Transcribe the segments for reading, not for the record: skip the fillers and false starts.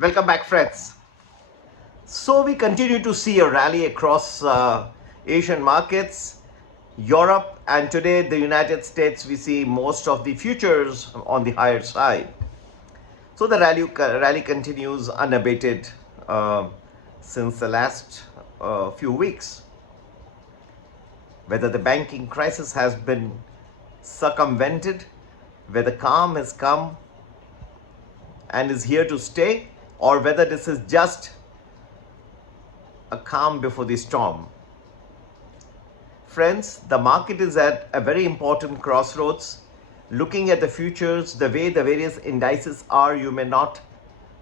Welcome back, friends. So we continue to see a rally across Asian markets, Europe, and today the United States. We see most of the futures on the higher side. So the rally continues unabated uh, since the last few weeks. Whether the banking crisis has been circumvented, whether calm has come and is here to stay, or whether this is just a calm before the storm. Friends, the market is at a very important crossroads. Looking at the futures, the way the various indices are, you may not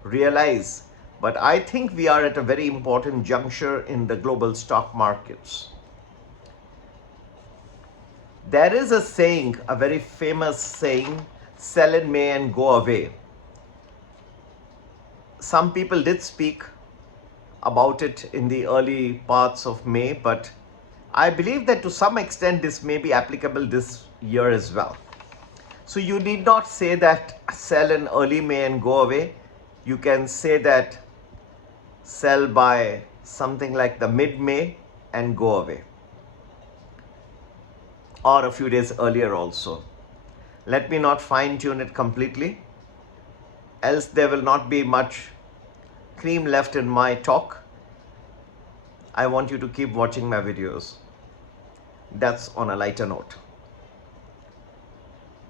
realize. But I think we are at a very important juncture in the global stock markets. There is a saying, a very famous saying, sell in May and go away. Some people did speak about it in the early parts of May, but I believe that to some extent this may be applicable this year as well. So you need not say that sell in early May and go away. You can say that sell by something like the mid-May and go away, or a few days earlier also. Let me not fine-tune it completely, else there will not be much cream left in my talk. I want you to keep watching my videos. That's on a lighter note.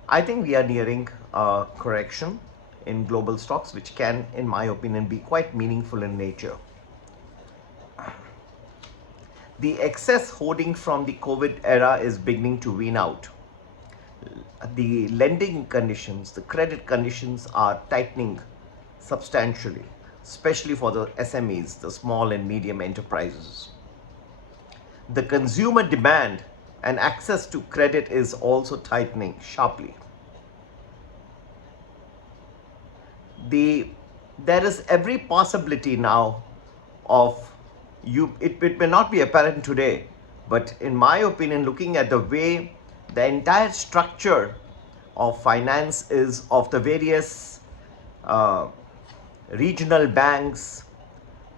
I think we are nearing a correction in global stocks, which can, in my opinion, be quite meaningful in nature. The excess hoarding from the COVID era is beginning to wean out. The lending conditions, the credit conditions are tightening substantially, especially for the SMEs, the small and medium enterprises. The consumer demand and access to credit is also tightening sharply. There is every possibility now of it may not be apparent today, but in my opinion, looking at the way the entire structure of finance is of the various regional banks,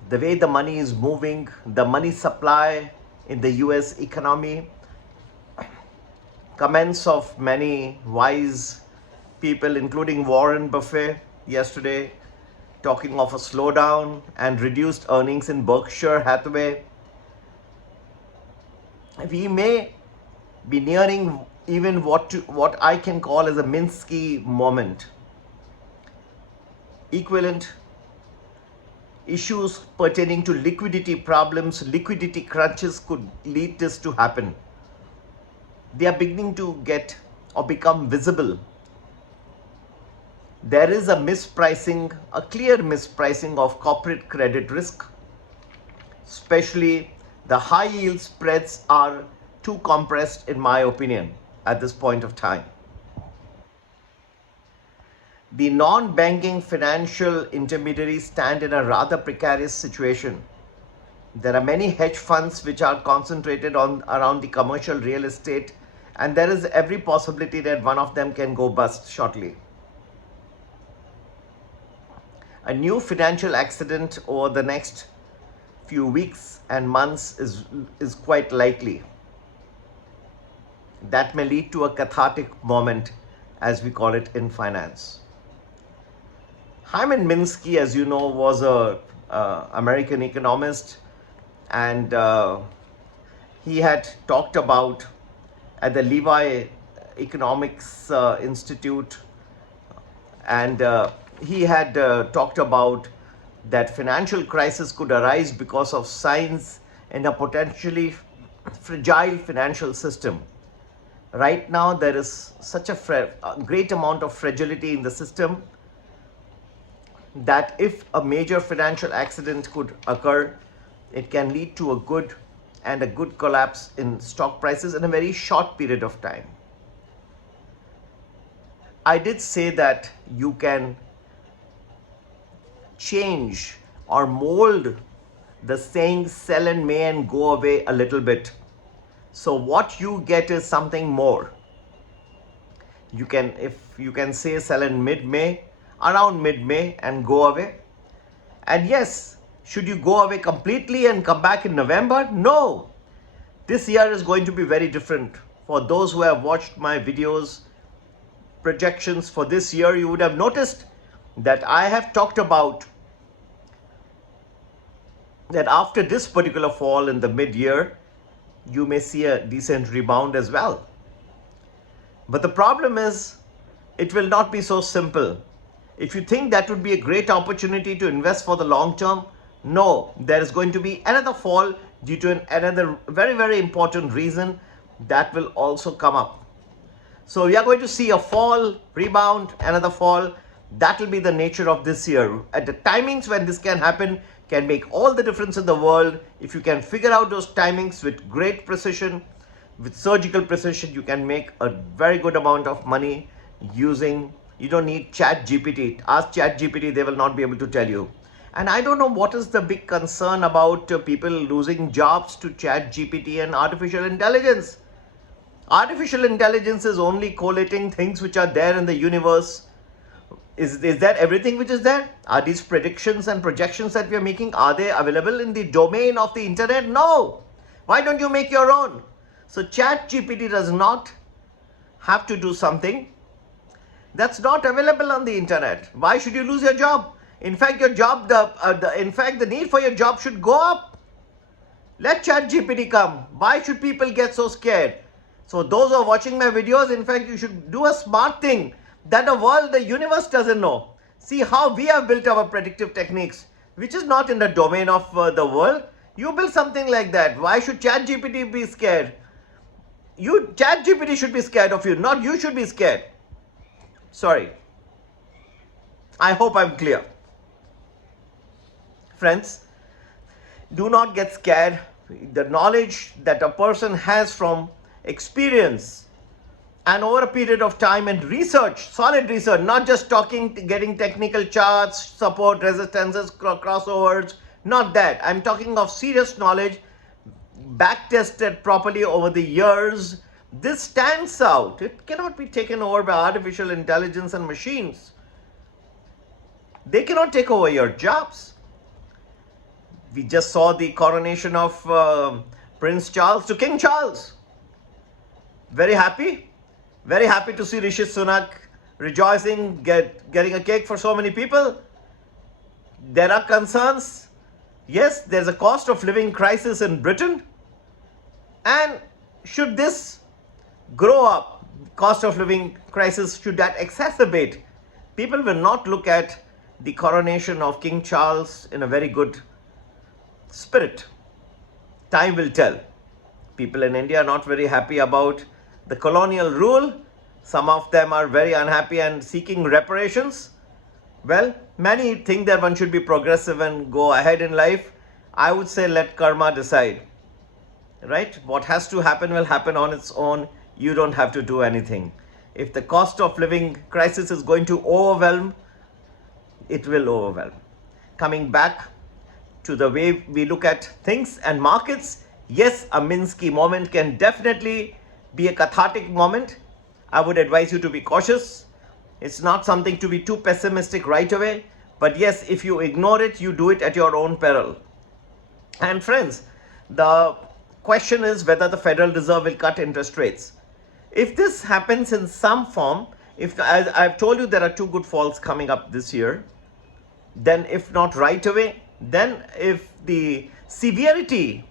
the way the money is moving, the money supply in the US economy, comments of many wise people, including Warren Buffett yesterday, talking of a slowdown and reduced earnings in Berkshire Hathaway. We may be nearing even what I can call as a Minsky moment. Equivalent issues pertaining to liquidity problems, liquidity crunches could lead this to happen. They are beginning to get or become visible. There is a mispricing, a clear mispricing of corporate credit risk. Especially the high yield spreads are too compressed, in my opinion, at this point of time. The non-banking financial intermediaries stand in a rather precarious situation. There are many hedge funds which are concentrated around the commercial real estate, and there is every possibility that one of them can go bust shortly. A new financial accident over the next few weeks and months is quite likely. That may lead to a cathartic moment, as we call it in finance. Hyman Minsky, as you know, was a American economist, and he had talked about at the Levi Economics Institute, and he had talked about that financial crisis could arise because of signs in a potentially fragile financial system. Right now, there is such a great amount of fragility in the system that if a major financial accident could occur, it can lead to a good collapse in stock prices in a very short period of time. I did say that you can change or mold the saying sell in May and go away a little bit. So what you get is something more. If you can say sell in mid-May, around mid-May and go away, And yes, should you go away completely and come back in November? No. This year is going to be very different. For those who have watched my videos, projections for this year, you would have noticed that I have talked about that after this particular fall in the mid-year, you may see a decent rebound as well. But the problem is, it will not be so simple. If you think that would be a great opportunity to invest for the long term, no, there is going to be another fall due to another very, very important reason that will also come up. So we are going to see a fall, rebound, another fall. That will be the nature of this year. At the timings when this can happen can make all the difference in the world. If you can figure out those timings with great precision, with surgical precision, you can make a very good amount of money using, you don't need chatgpt. Ask chatgpt, they will not be able to tell you. And I don't know what is the big concern about people losing jobs to chatgpt and artificial intelligence. Artificial intelligence is only collating things which are there in the universe. Is that everything which is there? Are these predictions and projections that we are making, are they available in the domain of the internet? No. Why don't you make your own? So chatgpt does not have to do something that's not available on the internet. Why should you lose your job? In fact, your job, the need for your job should go up. Let chatgpt come. Why should people get so scared? So those who are watching my videos, in fact, you should do a smart thing that the world, the universe doesn't know. See how we have built our predictive techniques, which is not in the domain of the world. You build something like that. Why should chatgpt be scared? ChatGPT should be scared of you, not you should be scared. Sorry. I hope I'm clear. Friends, do not get scared. The knowledge that a person has from experience and over a period of time and research, solid research, not just talking, getting technical charts, support, resistances, crossovers, not that. I'm talking of serious knowledge, back-tested properly over the years. This stands out. It cannot be taken over by artificial intelligence and machines. They cannot take over your jobs. We just saw the coronation of Prince Charles to King Charles. Very happy. Very happy to see Rishi Sunak rejoicing, getting a cake for so many people. There are concerns. Yes, there's a cost of living crisis in Britain. And should this grow up, cost of living crisis, should that exacerbate, people will not look at the coronation of King Charles in a very good spirit. Time will tell. People in India are not very happy about the colonial rule. Some of them are very unhappy and seeking reparations. Well, many think that one should be progressive and go ahead in life. I would say let karma decide. Right? What has to happen will happen on its own. You don't have to do anything. If the cost of living crisis is going to overwhelm, it will overwhelm. Coming back to the way we look at things and markets, yes, a Minsky moment can definitely be a cathartic moment. I would advise you to be cautious. It's not something to be too pessimistic right away. But yes, if you ignore it, you do it at your own peril. And friends, the question is whether the Federal Reserve will cut interest rates. If this happens in some form, if I've told you there are two good falls coming up this year, then if not right away, then if the severity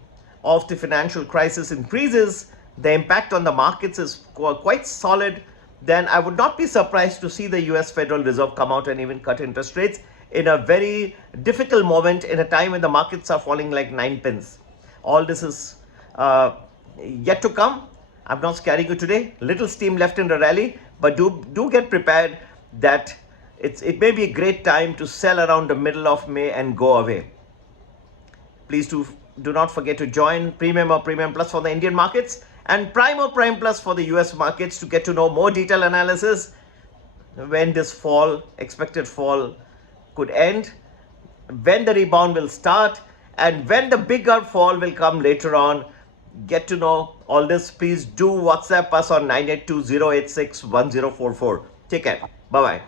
of the financial crisis increases, the impact on the markets is quite solid, then I would not be surprised to see the US Federal Reserve come out and even cut interest rates in a very difficult moment, in a time when the markets are falling like 9 pins. All this is yet to come. I'm not scaring you today. Little steam left in the rally, but do get prepared that it may be a great time to sell around the middle of May and go away. Please do not forget to join Premium or Premium Plus for the Indian markets and Prime or Prime Plus for the US markets to get to know more detailed analysis when this fall, expected fall, could end, when the rebound will start, and when the bigger fall will come later on. Get to know all this. Please do WhatsApp us on 982-086-1044. Take care. Bye-bye.